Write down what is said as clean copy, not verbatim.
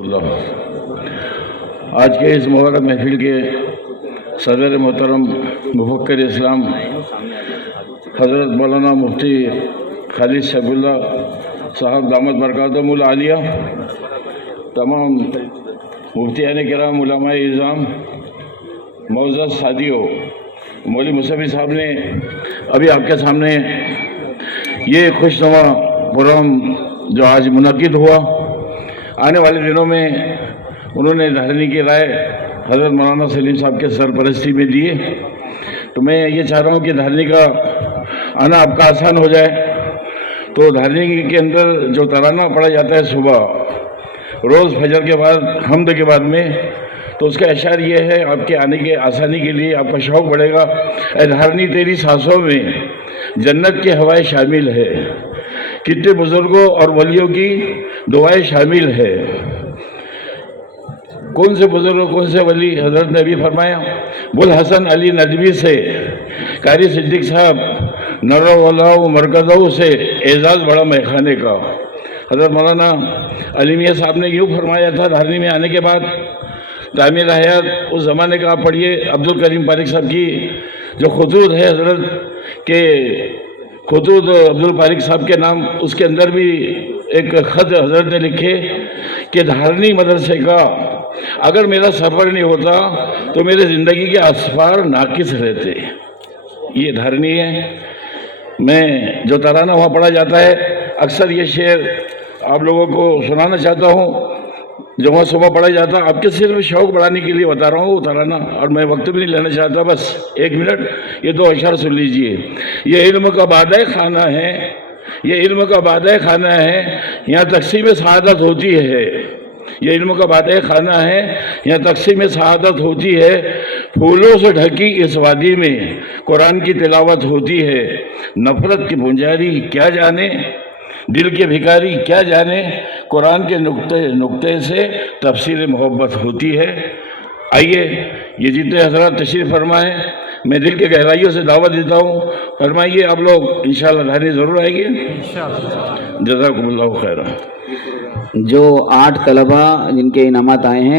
اللہ آج کے اس مبارک محفل کے صدر محترم مفکر اسلام حضرت مولانا مفتی خالد شیخ اللہ صاحب دامت برکاتہم العالیہ، تمام مفتیان کرام، علماء اعظام، معزز ساتھیوں، مولوی مصطفی صاحب نے ابھی آپ کے سامنے یہ خوشنما پروگرام جو آج منعقد ہوا، آنے والے دنوں میں انہوں نے دھرنی کی رائے حضرت مولانا سلیم صاحب کے سرپرستی میں دیے، تو میں یہ چاہ رہا ہوں کہ دھرنی کا آنا آپ کا آسان ہو جائے۔ تو دھرنی کے اندر جو ترانہ پڑھا جاتا ہے صبح روز فجر کے بعد حمد کے بعد میں، تو اس کا اشعار یہ ہے، آپ کے آنے کے آسانی کے لیے، آپ کا شوق بڑھے گا۔ اے دھرنی تیری سانسوں میں جنت کی ہوائیں شامل ہے، کتنے بزرگوں اور ولیوں کی دعائیں شامل ہے۔ کون سے بزرگ کون سے ولی؟ حضرت نے ابھی فرمایا، بوالحسن علی ندوی سے، قاری صدیق صاحب نرو اللہ مرکزوں سے اعزاز بڑا میخانے کا۔ حضرت مولانا علی میاں صاحب نے یوں فرمایا تھا دھرنی میں آنے کے بعد، تعمیر حیات اس زمانے کا آپ پڑھیے، عبدالکریم پارک صاحب کی جو خطوط ہے حضرت کے خطوط عبدالپارک صاحب کے نام، اس کے اندر بھی ایک خط حضرت نے لکھے کہ دھرنی مدرسے کا اگر میرا سفر نہیں ہوتا تو میرے زندگی کے اسفار ناقص رہتے۔ یہ دھرنی ہے۔ میں جو ترانہ وہاں پڑھا جاتا ہے، اکثر یہ شعر آپ لوگوں کو سنانا چاہتا ہوں جو وہاں صبح پڑھا جاتا، آپ کے صرف شوق بڑھانے کے لیے بتا رہا ہوں وہ ترانہ، اور میں وقت بھی نہیں لینا چاہتا، بس ایک منٹ یہ دو اشعار سن لیجئے۔ یہ علم کا بادہ خانہ ہے، یہ علم کا بادہ خانہ ہے، یہاں تقسیم سعادت ہوتی ہے۔ یہ علم کا بادہ خانہ ہے، یہاں تقسیم سعادت ہوتی ہے، پھولوں سے ڈھکی اس وادی میں قرآن کی تلاوت ہوتی ہے۔ نفرت کی بنجاری کیا جانے، دل کے بھکاری کیا جانے، قرآن کے نقطے سے تفسیر محبت ہوتی ہے۔ آئیے یہ جتنے حضرات تشریف فرمائیں، میں دل کے گہرائیوں سے دعوت دیتا ہوں، فرمائیے آپ لوگ انشاءاللہ دھرنی ضرور آئیں گے۔ جزاکم اللہ خیرہ۔ جو 8 طلبہ جن کے انعامات آئے ہیں